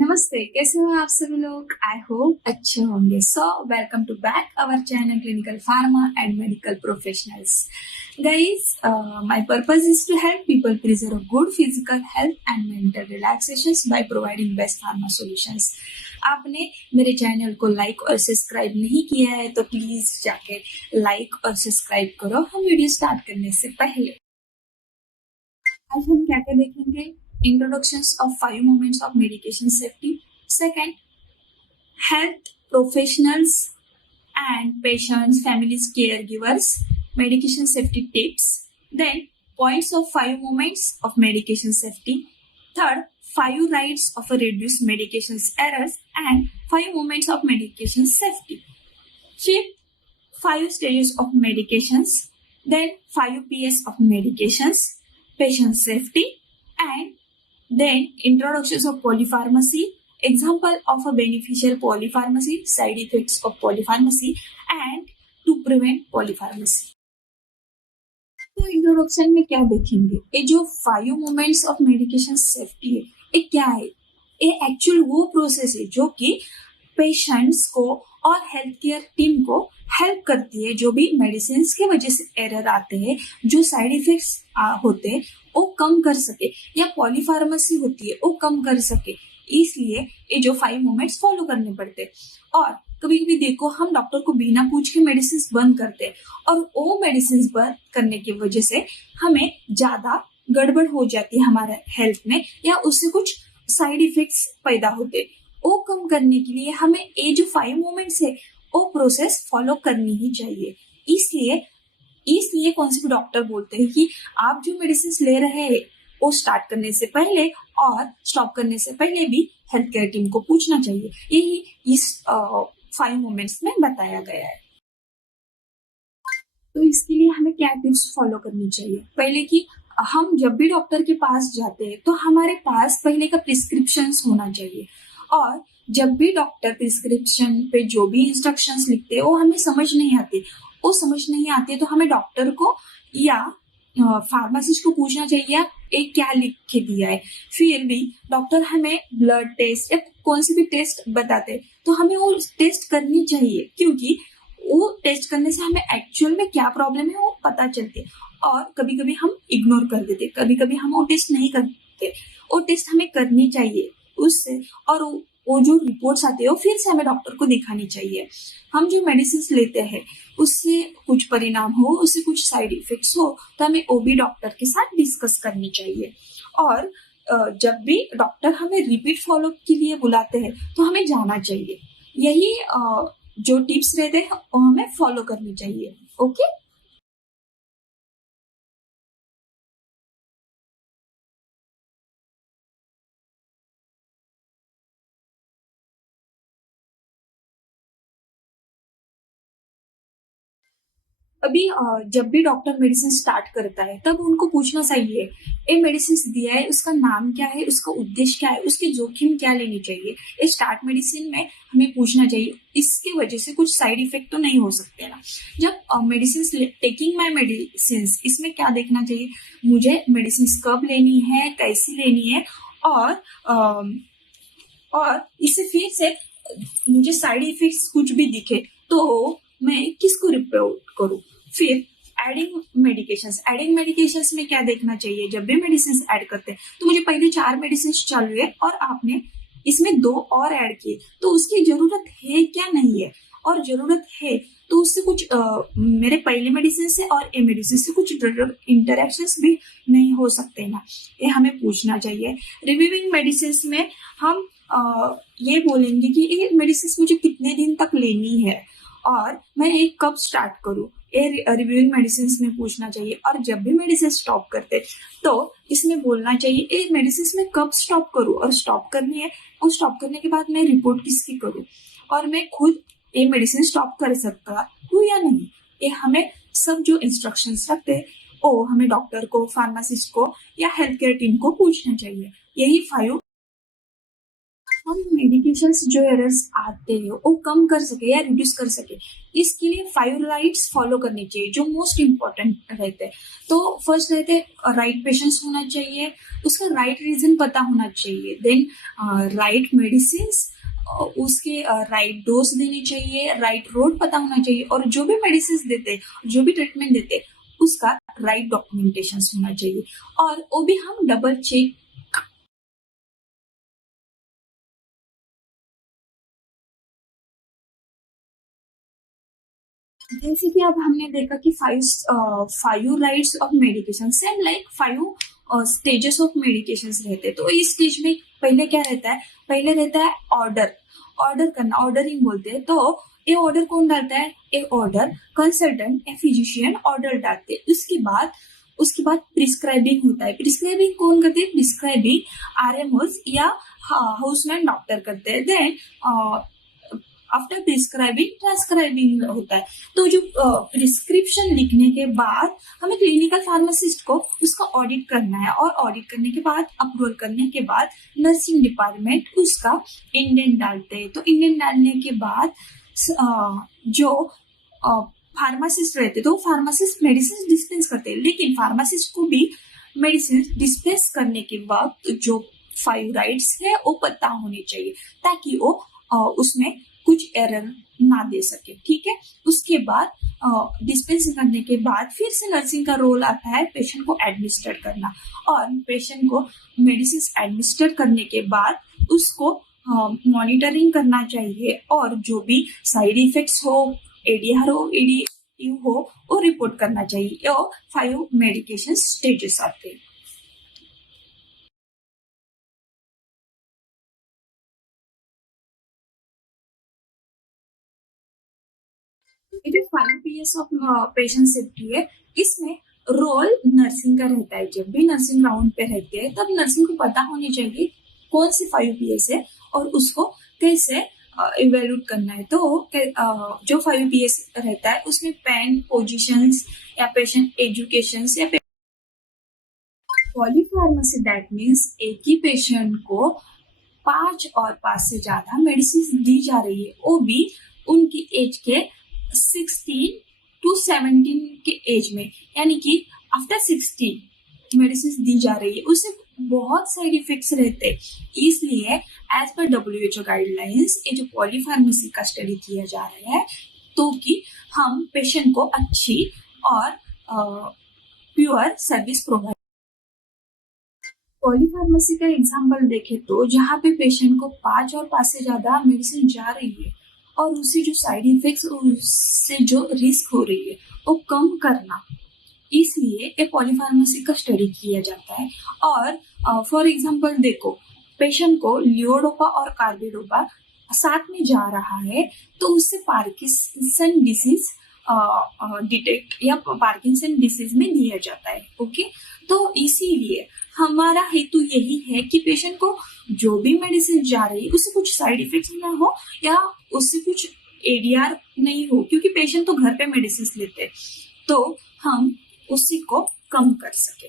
नमस्ते, कैसे हो आप सभी लोग? आई होप अच्छे होंगे। So welcome to back our channel clinical pharma and medical professionals. Guys, my purpose is to help people preserve a good physical health and mental relaxations by providing best pharma solutions. आपने मेरे channel को like और subscribe नहीं किया है तो please जाके like और सब्सक्राइब करो हम वीडियो स्टार्ट करने से पहले। आज हम क्या क्या देखेंगे? Introductions of 5 moments of medication safety. Second, health professionals and patients, families, caregivers, medication safety tips. Then, points of 5 moments of medication safety. Third, 5 rights of a reduced medications errors and 5 moments of medication safety. Fifth, 5 stages of medications. Then 5 Ps of medications, patient safety, and then introductions of polypharmacy, example of a beneficial polypharmacy, side effects of polypharmacy, and to prevent polypharmacy. तो introduction में क्या देखेंगे? ये जो 5 moments of medication safety है, ये क्या है? ये एक्चुअल वो प्रोसेस है जो कि पेशेंट्स को और हेल्थ केयर टीम को हेल्प करती है। जो भी मेडिसिन के वजह से एरर आते हैं, जो साइड इफेक्ट्स होते हैं, वो कम कर सके, या पॉलीफार्मेसी होती है वो कम कर सके। इसलिए ये जो 5 मोमेंट्स फॉलो करने पड़ते हैं। और कभी कभी देखो, हम डॉक्टर को बिना पूछ के मेडिसिन बंद करते हैं और वो मेडिसिन बंद करने की वजह से हमें ज्यादा गड़बड़ हो जाती है हमारे हेल्थ में, या उससे कुछ साइड इफेक्ट्स पैदा होते। वो कम करने के लिए हमें ये जो 5 मोमेंट्स है वो प्रोसेस फॉलो करनी ही चाहिए। इसलिए कौन से भी डॉक्टर बोलते हैं कि आप जो मेडिसिन ले रहे हैं वो स्टार्ट करने से पहले और स्टॉप करने से पहले भी हेल्थ केयर टीम को पूछना चाहिए। यही इस 5 मोमेंट्स में बताया गया है। तो इसके लिए हमें क्या टिप्स फॉलो करनी चाहिए? पहले कि हम जब भी डॉक्टर के पास जाते हैं तो हमारे पास पहले का प्रिस्क्रिप्शन होना चाहिए। और जब भी डॉक्टर प्रिस्क्रिप्शन पे जो भी इंस्ट्रक्शंस लिखते हैं वो हमें समझ नहीं आते तो हमें डॉक्टर को या फार्मासिस्ट को पूछना चाहिए ये क्या लिख के दिया है। फिर भी डॉक्टर हमें ब्लड टेस्ट या कौन सी भी टेस्ट बताते तो हमें वो टेस्ट करनी चाहिए, क्योंकि वो टेस्ट करने से हमें एक्चुअल में क्या प्रॉब्लम है वो पता चलती है। और कभी कभी हम इग्नोर कर देते, कभी कभी हम वो टेस्ट नहीं करते। वो टेस्ट हमें करनी चाहिए उससे, और वो जो रिपोर्ट्स आते हैं वो फिर से हमें डॉक्टर को दिखानी चाहिए। हम जो मेडिसिन लेते हैं उससे कुछ परिणाम हो, उससे कुछ साइड इफेक्ट्स हो तो हमें वो भी डॉक्टर के साथ डिस्कस करनी चाहिए। और जब भी डॉक्टर हमें रिपीट फॉलोअप के लिए बुलाते हैं तो हमें जाना चाहिए। यही जो टिप्स रहते हैं वो हमें फॉलो करनी चाहिए। ओके। अभी जब भी डॉक्टर मेडिसिन स्टार्ट करता है तब उनको पूछना चाहिए ये मेडिसिन दिया है उसका नाम क्या है, उसका उद्देश्य क्या है, उसकी जोखिम क्या लेनी चाहिए। ये स्टार्ट मेडिसिन में हमें पूछना चाहिए। इसकी वजह से कुछ साइड इफेक्ट तो नहीं हो सकते ना। जब मेडिसिन टेकिंग माई मेडिसिन, इसमें क्या देखना चाहिए? मुझे मेडिसिन कब लेनी है, कैसी लेनी है, और इससे फिर से मुझे साइड इफेक्ट्स कुछ भी दिखे तो मैं किसको रिपोर्ट करूं। फिर एडिंग मेडिकेशंस में क्या देखना चाहिए? जब भी मेडिसिन ऐड करते हैं तो मुझे पहले 4 मेडिसिन चालू है और आपने इसमें 2 और ऐड किए, तो उसकी जरूरत है क्या नहीं है? और जरूरत है तो उससे कुछ मेरे पहले मेडिसिन से और ये मेडिसिन से कुछ इंटरेक्शंस भी नहीं हो सकते ना, ये हमें पूछना चाहिए। रिव्यूइंग मेडिसिन में हम ये बोलेंगे कि ये मेडिसिन मुझे कितने दिन तक लेनी है और मैं ये कब स्टार्ट करूं, ये रिव्यूइंग मेडिसिन में पूछना चाहिए। और जब भी मेडिसिन स्टॉप करते तो इसमें बोलना चाहिए ये मेडिसिन में कब स्टॉप करूं, और स्टॉप करनी है और स्टॉप करने के बाद मैं रिपोर्ट किसकी करूं, और मैं खुद ये मेडिसिन स्टॉप कर सकता हूँ या नहीं। ये हमें सब जो इंस्ट्रक्शंस रखते हैं वो हमें डॉक्टर को, फार्मासिस्ट को या हेल्थ केयर टीम को पूछना चाहिए। यही 5 हम मेडिकेशंस जो एरर्स आते हैं वो कम कर सके या रिड्यूस कर सके, इसके लिए 5 राइट्स फॉलो करनी चाहिए जो मोस्ट इम्पोर्टेंट रहते हैं। तो फर्स्ट रहते राइट पेशेंस होना चाहिए, उसका राइट रीजन पता होना चाहिए, देन राइट मेडिसिन, उसके राइट डोज देनी चाहिए, राइट रोड पता होना चाहिए, और जो भी मेडिसिन देते जो भी ट्रीटमेंट देते उसका राइट डॉक्यूमेंटेशन होना चाहिए, और वो भी हम डबल चेक। जैसे कि अब हमने देखा कि 5 rights of medication, same like 5 stages of medication रहते हैं। तो इस स्टेज में पहले क्या रहता है, पहले रहता है ऑर्डर करना, ऑर्डरिंग बोलते हैं। तो ये ऑर्डर कौन डालता है, ये ऑर्डर कंसल्टेंट या फिजिशियन ऑर्डर डालते हैं। उसके बाद प्रिस्क्राइबिंग होता है। प्रिस्क्राइबिंग कौन करते हैं, प्रिस्क्राइबिंग आरएमओस या हाउसमैन डॉक्टर करते हैं। देन आफ्टर प्रिस्क्राइबिंग ट्रांसक्राइबिंग होता है। तो जो प्रिस्क्रिप्शन लिखने के बाद हमें क्लिनिकल फार्मासिस्ट को उसका ऑडिट करना है, और ऑडिट करने के बाद अप्रूवल करने के बाद नर्सिंग डिपार्टमेंट उसका इंडेंट डालते हैं। तो इंडेंट डालने के बाद जो फार्मासिस्ट रहते तो फार्मासिस्ट मेडिसिन डिस्पेंस करते हैं, लेकिन फार्मासिस्ट को भी मेडिसिन डिस्पेंस करने के वक्त जो 5 राइट्स है वो पता होने चाहिए, ताकि वो उसमें कुछ एरर ना दे सके। ठीक है, उसके बाद डिस्पेंस करने के बाद फिर से नर्सिंग का रोल आता है पेशेंट को एडमिनिस्टर करना, और पेशेंट को मेडिसिन एडमिनिस्टर करने के बाद उसको मॉनिटरिंग करना चाहिए, और जो भी साइड इफेक्ट्स हो, एडीआर हो, एडीयू हो, वो रिपोर्ट करना चाहिए। ये 5 मेडिकेशन स्टेजेस आते हैं। ये जो 5 PS ऑफ पेशेंट सेफ्टी है, इसमें रोल नर्सिंग का रहता है। जब भी नर्सिंग राउंड पे रहते हैं तब नर्सिंग को पता होनी चाहिए कौन सी 5 PS है और उसको कैसे इवेल्यूट करना है। तो जो 5 PS रहता है उसमें पेन पोजिशंस या पेशेंट एजुकेशन या पॉलीफार्मेसी, दैट मीन्स एक ही पेशेंट को 5 से ज्यादा मेडिसिन दी जा रही है, वो भी उनकी एज के 16 to 17 के एज में, यानी कि आफ्टर 16 मेडिसिन दी जा रही है, उससे बहुत साइड इफेक्ट्स रहते हैं। इसलिए एज पर WHO गाइडलाइंस ये जो पॉलीफार्मेसी का स्टडी किया जा रहा है, तो कि हम पेशेंट को अच्छी और प्योर सर्विस प्रोवाइड। पॉलीफार्मेसी का एग्जाम्पल देखे तो जहाँ पे पेशेंट को 5 से ज्यादा मेडिसिन जा रही है और उससे जो साइड इफेक्ट्स, उससे जो रिस्क हो रही है वो कम करना, इसलिए ये पॉलीफार्मेसी का स्टडी किया जाता है। और फॉर एग्जाम्पल देखो, पेशेंट को लियोडोपा और कार्बिडोपा साथ में जा रहा है, तो उससे पार्किंसन डिसीज डिटेक्ट या पार्किंसन डिसीज में दिया जाता है। ओके, तो इसीलिए हमारा हेतु यही है कि पेशेंट को जो भी मेडिसिन जा रही है उससे कुछ साइड इफेक्ट्स ना हो या उससे कुछ एडीआर नहीं हो, क्योंकि पेशेंट तो घर पे मेडिसिन लेते हैं, तो हम उसी को कम कर सके।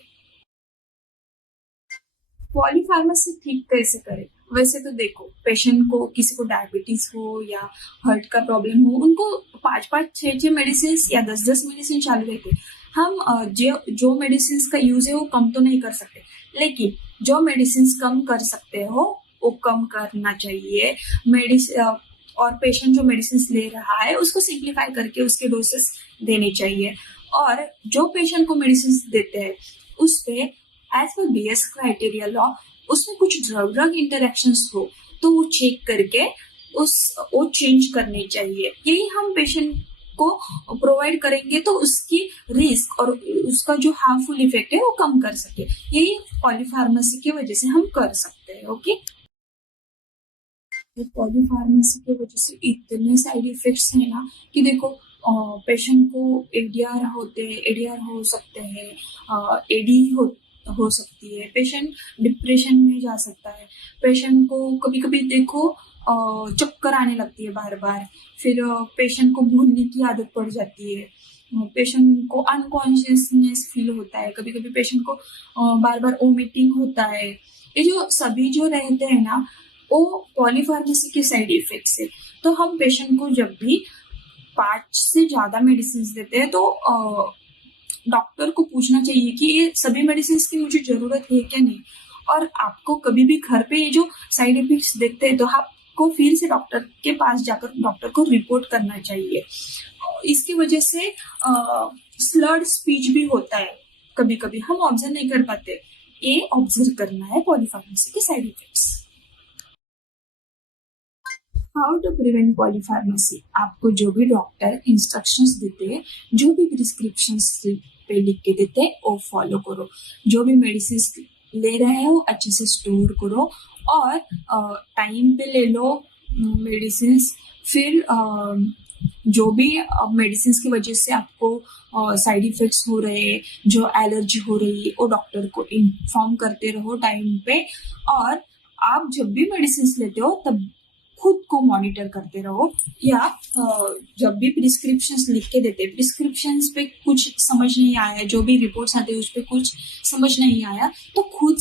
पॉलीफार्मेसी ठीक कैसे करें? वैसे तो देखो, पेशेंट को किसी को डायबिटीज हो या हार्ट का प्रॉब्लम हो, उनको 5 6 मेडिसिन या 10 मेडिसिन चालू रहते। हम जो मेडिसिन का यूज है वो कम तो नहीं कर सकते, लेकिन जो मेडिसिन कम कर सकते हो वो कम करना चाहिए। मेडिसिन और पेशेंट जो मेडिसिन ले रहा है उसको सिंप्लीफाई करके उसके डोसेस देने चाहिए। और जो पेशेंट को मेडिसिन देते हैं उस पे as per BS criteria law उसमें कुछ ड्रग इंटरेक्शंस हो तो वो चेक करके वो चेंज करने चाहिए। यही हम पेशेंट को प्रोवाइड करेंगे तो उसकी रिस्क और उसका जो हार्मफुल इफेक्ट है वो कम कर सके। यही पॉलीफार्मेसी की वजह से हम कर सकते हैं। ओके, पॉलीफार्मेसी की वजह से इतने साइड इफेक्ट्स है ना कि देखो, पेशेंट को एडीआर हो सकते हैं, एडी हो सकती है, पेशेंट डिप्रेशन में जा सकता है, पेशेंट को कभी कभी देखो चक्कर आने लगती है बार बार, फिर पेशेंट को भूलने की आदत पड़ जाती है, पेशेंट को अनकॉन्शियसनेस फील होता है, कभी कभी पेशेंट को बार बार वोमिटिंग होता है। ये जो सभी जो रहते हैं ना, वो पॉलीफार्मेसी के साइड इफेक्ट्स है। तो हम पेशेंट को जब भी 5 से ज्यादा मेडिसिन देते हैं तो डॉक्टर को पूछना चाहिए कि ये सभी मेडिसिन की मुझे जरूरत है क्या नहीं। और आपको कभी भी घर पे ये जो साइड इफेक्ट्स देखते हैं तो आपको फिर से डॉक्टर के पास जाकर डॉक्टर को रिपोर्ट करना चाहिए। इसकी वजह से स्लर्ड स्पीच भी होता है, कभी कभी हम ऑब्जर्व नहीं कर पाते। ये ऑब्जर्व करना है पॉलीफार्मेसी के side effects. How to prevent polypharmacy. आपको जो भी डॉक्टर इंस्ट्रक्शंस देते हैं, जो भी प्रिस्क्रिप्शंस पे लिख के देते हैं वो फॉलो करो। जो भी मेडिसिन ले रहे हो अच्छे से स्टोर करो और टाइम पे ले लो मेडिसिन। फिर जो भी मेडिसिन की वजह से आपको साइड इफेक्ट्स हो रहे हैं, जो एलर्जी हो रही है, वो डॉक्टर को इन्फॉर्म करते रहो टाइम पे। और आप जब भी मेडिसिन लेते हो तब खुद को मॉनिटर करते रहो। या जब भी प्रिस्क्रिप्शंस लिख के देते, प्रिस्क्रिप्शंस पे कुछ समझ नहीं आया, जो भी रिपोर्ट्स आते हैं उस पे कुछ समझ नहीं आया, तो खुद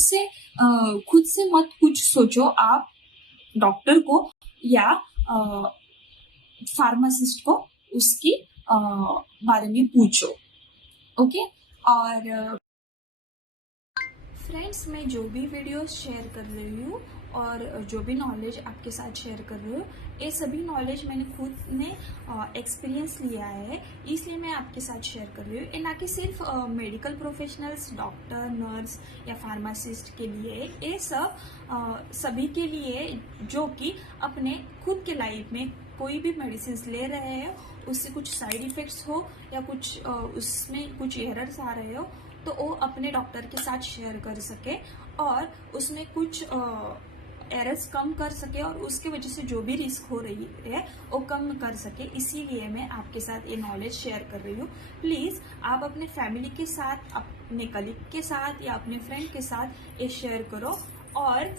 से मत कुछ सोचो। आप डॉक्टर को या फार्मासिस्ट को उसकी बारे में पूछो। ओके। और फ्रेंड्स, मैं जो भी वीडियोस शेयर कर रही हूँ और जो भी नॉलेज आपके साथ शेयर कर रही हूँ, ये सभी नॉलेज मैंने खुद ने एक्सपीरियंस लिया है, इसलिए मैं आपके साथ शेयर कर रही हूँ। ये ना कि सिर्फ मेडिकल प्रोफेशनल्स, डॉक्टर, नर्स या फार्मासिस्ट के लिए, ये सब सभी के लिए जो कि अपने खुद के लाइफ में कोई भी मेडिसिन ले रहे हैं, उससे कुछ साइड इफेक्ट्स हो या कुछ उसमें कुछ एरर्स आ रहे हो, तो वो अपने डॉक्टर के साथ शेयर कर सके और उसमें कुछ एरर्स कम कर सके और उसके वजह से जो भी रिस्क हो रही है वो कम कर सके। इसीलिए मैं आपके साथ ये नॉलेज शेयर कर रही हूँ। प्लीज़ आप अपने फैमिली के साथ, अपने कलीग के साथ या अपने फ्रेंड के साथ ये शेयर करो और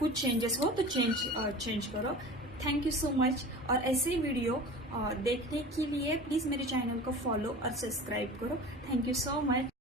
कुछ चेंजेस हो तो चेंज करो। Thank you so much. और ऐसे वीडियो देखने के लिए प्लीज़ मेरे चैनल को फॉलो और सब्सक्राइब करो। Thank you so much.